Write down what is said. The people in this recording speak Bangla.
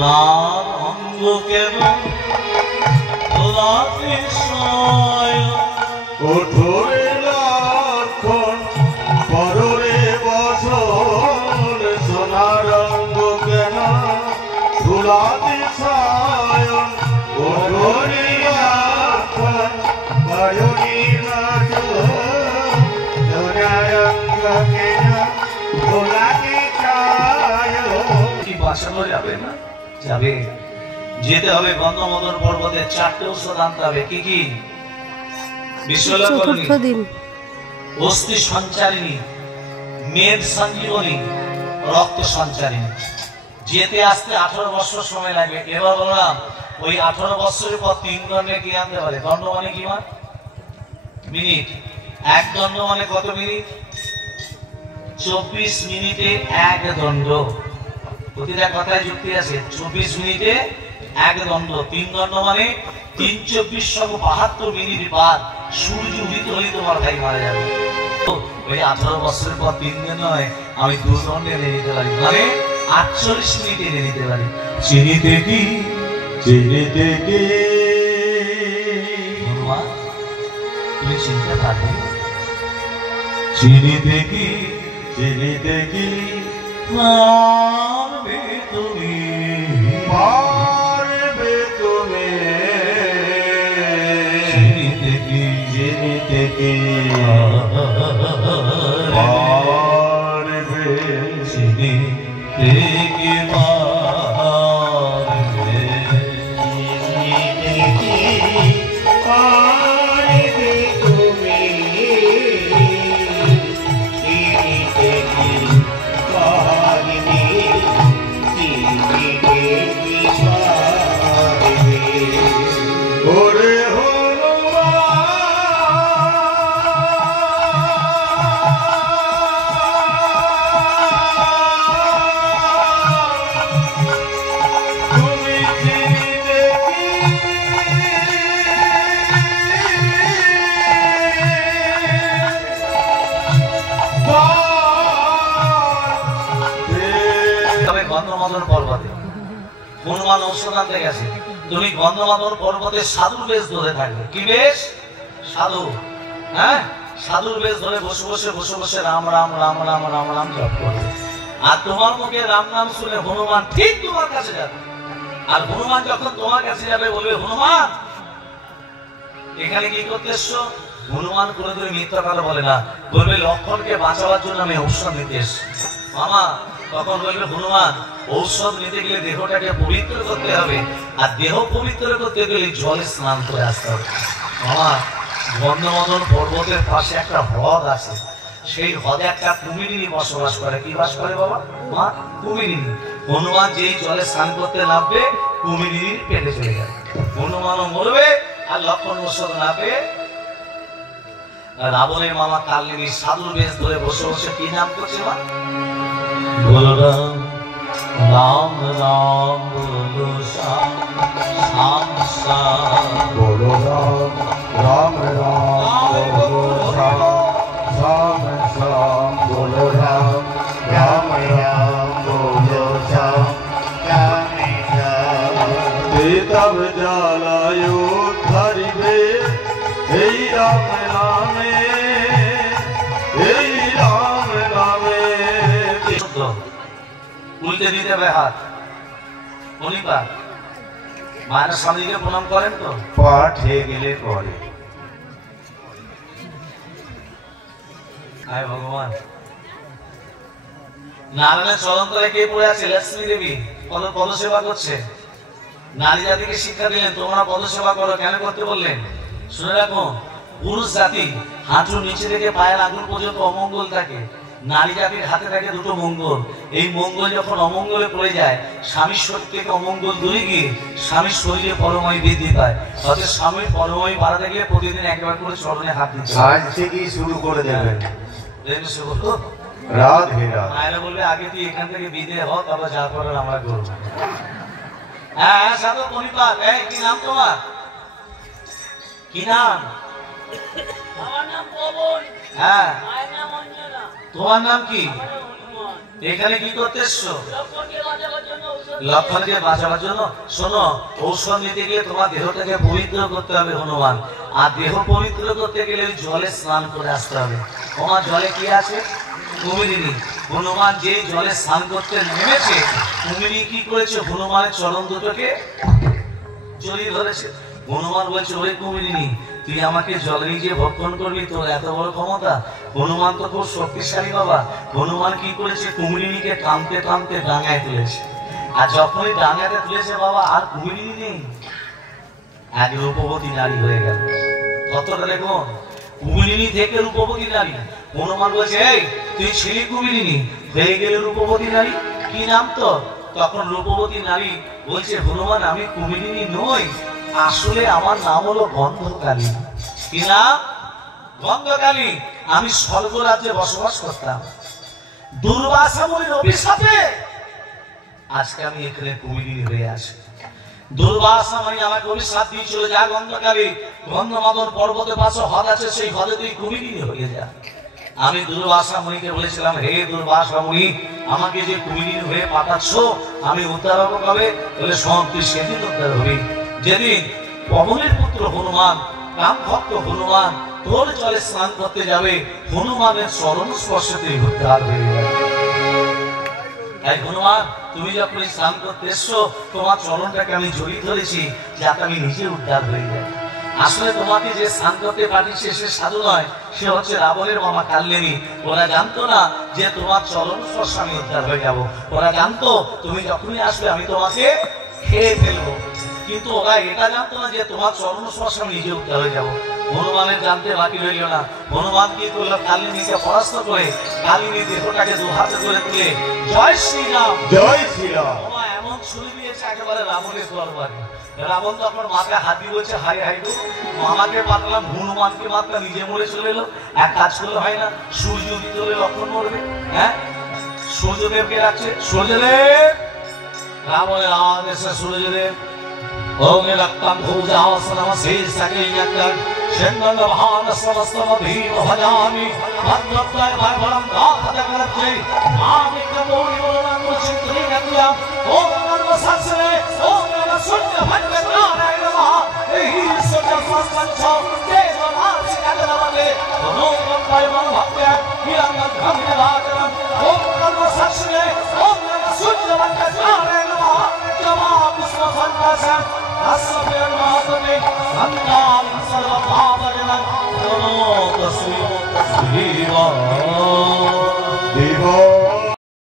সোনার অঙ্গ কেবল গোলাপি সয় ওঠরে লক্ষণ পররে বসন সোনার অঙ্গ কেন ধুলাতে সায়ন ওঠরে লক্ষণ পররে সোনার অঙ্গ কেন ধুলাতে সায়ন। কি বাঁচানো যাবে না? যাবে, যেতে হবে গন্ধমদন পর্বতের 4টে ঔষধ আনতে হবে। কি কি? চতুর্থ দিন অস্থি সঞ্চারিণী, মেদ সঞ্জীবনী, রক্ত সঞ্চারিণী। যেতে আসতে 18 বছর সময় লাগবে। এবার বললাম ওই 18 বছরের পর 3 দণ্ডে কি আনতে পারে? দণ্ড মানে কি মান? মিনিট। 1 দণ্ড মানে কত মিনিট? 24 মিনিটে 1 দণ্ড। প্রতিটা কথায় যুক্তি আছে। 24 মিনিটে 1 দণ্ড। 3 দণ্ড মানে 3 24 সঙ্গে 72 মিনিট বাদ সূর্য উদিত হলেই তোমার ভাই মারা যাবে। ওই 18 বছরের পর 3 দিন নয়, আমি 2 দণ্ড এনে নিতে পারি, মানে 48 মিনিট এনে নিতে পারি। চিনিতে কি চিনিতে কি হনুমান, তুমি চিনতে পারবে? চিনিতে কি চিনিতে কি পারবে তুমি, পারবে তুমি চিনিতে কি চিনিতে কি পারবে চিনিতে কি পারবে চিনিতে কি পারবে তুমি চিনিতে কি পারবে চিনিতে কি পারবে ওরে গন্ধমাদন পর্বতে হনুমান ঔষধ আনতে গেছে। তুমি গন্ধমাদন পর্বতে সাধুর বেশ ধরে থাকবে। কি বেশ? সাধু। হ্যাঁ, সাধুর বেশ ধরে বসে বসে বসে বসে রাম রাম রাম রাম রাম রাম জপ করবে। আর তোমার মুখে রাম নাম শুনে হনুমান ঠিক তোমার কাছে যাবে। আর হনুমান যখন তোমার কাছে যাবে বলবে, হনুমান এখানে কি করতে এসছো? হনুমান কোনোদিন মিথ্যা কথা বলে না, বলবে লক্ষণকে বাঁচাবার জন্য আমি ঔষধ নিতে এসছি মামা। তখন বলবে, হনুমান ঔষধ নিতে গেলে দেহটাকে পবিত্র করতে হবে, আর দেহ পবিত্র করতে গেলে জলে স্নান করে আসতে হবে। মামা, গন্ধমাদন পর্বতের পাশে একটা হ্রদ আছে, সেই হ্রদে একটা কুমিরিনী বসবাস করে। কি বাস করে বাবা? মা, কুমিরিনী। হনুমান যেই জলে স্নান করতে নামবে, কুমিরিনীর পেটে চলে যাবে। হনুমানও মরবে, আর লক্ষণ ঔষধ না পেয়ে রাবণের মামা কালিনী সাধুর বেশ ধরে বসে বসে কি নাম করছে? মা বলো রাম রাম রাম, বলো শ্যাম শ্যাম শ্যাম, বলো রাম রাম রাম, বলো শ্যাম শ্যাম শ্যাম, বলো রাম রাম রাম, বলো শ্যাম শ্যাম শ্যাম। বেতাব জ্বালায় ধরিবে এই রাম নামে, এই রাম নামে। উল্টে দিতে হবে হাত। অনিবার মায়ের স্বামীকে প্রণাম করেন তো? পাঠ হয়ে গেলে পরে। হায় ভগবান, নারায়ণের চরণ তলে কে পড়ে আছে? লক্ষ্মী দেবী পদসেবা করছে। নারী জাতিকে শিক্ষা দিলেন, তোমরা পদসেবা করো। কেন করতে বললেন? শুনে রাখো, পুরুষ জাতি হাঁটুর নিচে থেকে পায়ের আঙুল পর্যন্ত অমঙ্গল থাকে, নারী জাতির হাতে থাকে দুটো মঙ্গল। এই মঙ্গল যখন অমঙ্গলে পড়ে যায়, স্বামীর শরীর থেকে অমঙ্গল দূরে গিয়ে স্বামীর শরীরে পরময় বৃদ্ধি পায়। অর্থাৎ স্বামীর পরময় বাড়াতে গেলে প্রতিদিন একবার করে চরণে হাত দিতে হবে। আজ থেকেই শুরু করে দেবেন। রাধে রাধে। মায়েরা বলবে, আগে তুই এখান থেকে বিদায় হ, তারপর যা করার আমরা করবো। হ্যাঁ সাধু পরিবার। কি নাম তোমার? কি নাম? আমার নাম পবন। হ্যাঁ, মায়ের নাম অঞ্জনা। তোমার নাম কি? এখানে কি করতে এসছো? লক্ষণকে বাঁচাবার জন্য ঔষধ লক্ষণকে বাঁচাবার জন্য। শোনো, ঔষধ নিতে গেলে তোমার দেহটাকে পবিত্র করতে হবে হনুমান, আর দেহ পবিত্র করতে গেলে ওই জলে স্নান করে আসতে হবে। তোমার জলে কি আছে? কুমিরিনী। হনুমান যে জলে স্নান করতে নেমেছে, কুমিরিনী কি করেছে? হনুমানের চরণ দুটোকে জড়িয়ে ধরেছে। হনুমান বলছে, ওরে কুমিরিনী, তুই আমাকে জলে নিয়ে ভক্ষণ করবি, তোর এত বড় ক্ষমতা? হনুমান তো খুব শক্তিশালী বাবা। হনুমান কি করেছে? কুমিরিনীকে টানতে টানতে ডাঙায় তুলেছে। আর যখনই ডাঙাতে তুলেছে বাবা, আর কুমিরিনী নেই, এক রূপবতী নারী হয়ে গেল। কতটা দেখুন, কুমিরিনী থেকে রূপবতী নারী। হনুমান বলছে, এই তুই ছিলি কুমিরিনী, হয়ে গেলে রূপবতী নারী, কি নাম তো? তখন রূপবতী নারী বলছে, হনুমান আমি কুমিরিনী নই, আসলে আমার নাম হলো গন্ধকালী। কি নাম? গন্ধকালী। আমি স্বর্গরাজ্যে বসবাস করতাম, দুর্বাসা মুনির অভিশাপে আজকে আমি এখানে কুমিরিনী হয়ে আসি। দুর্বাসা মুনি আমাকে অভিশাপ দিয়েছিল, যা গন্ধকালী, গন্ধমাদন পর্বতের পাশে হ্রদ আছে, সেই হ্রদে তুই কুমিরিনী হয়ে যা। আমি দুর্বাসা মুনিকে বলেছিলাম, হে দুর্বাসা মুনি, আমাকে যে কুমিরিনী হয়ে পাঠাচ্ছ, আমি উদ্ধার হবো কবে? বলে, শোন, তুই সেদিন উদ্ধার হবি যেদিন পবনের পুত্র হনুমান, রাম ভক্ত হনুমান তোর জলে স্নান করতে যাবে। হনুমানের চরণ স্পর্শে তুই উদ্ধার হয়ে যাবে। এই হনুমান, তুমি যখন স্নান করতে এসছো, তোমার চরণটাকে আমি জড়িয়ে ধরেছি, যাতে আমি নিজে উদ্ধার হয়ে যাই। আসলে তোমাকে যে স্নান করতে পাঠিয়েছে সে সাধু নয়, সে হচ্ছে রাবণের মামা কাল্যাণী। ওরা জানতো না যে তোমার চরণ স্পর্শে আমি উদ্ধার হয়ে যাব। ওরা জানতো তুমি যখনই আসবে আমি তোমাকে খেয়ে ফেলবো, কিন্তু ওরা এটা জানতো না যে তোমার চরণ স্পর্শে আমি নিজে উদ্ধার হয়ে যাবো। হনুমানের জানতে বাকি রইল না। হনুমান কি করলো? কালিনীকে পরাস্ত করে কালিনী দেহটাকে দু হাতে ধরে তুলে, জয় শ্রীরাম, জয় শ্রীরাম। এমন ছুরি দিয়েছে একেবারে রাবণের দরবারে। রাবণ তখন মাথায় হাত দিয়ে বলছে, হাই হাই গো, মামাকে পাঠালাম, হনুমানকে মারলাম, নিজে মরে চলে এলো। এক কাজ করলে হয় না? সূর্য উদিত হলে লক্ষণ মরবে। হ্যাঁ, সূর্যদেবকে রাখছে। সূর্যদেব, রাবণের আওয়াজ এসে সূর্যদেব, ওমে রক্তম ভুজাসনম শেষকে ইয়াকান সেন্দন ভান সমস্তমধীর ভজামি ভদ্রত্বয় ভয়বরম দাতকরতে আমি কবুল বলনাম চিত্রি গতিয়া ওম নমঃ শাস্ত্রে ওম নমঃ সূর্য ভদ্রনারায়ণ নমঃ এই সূর্য সস্পঞ্চ দেবরাজ কালবলে ওম ভয়বরম ভক্ত হিরণ্য ঘমনে ভাগরম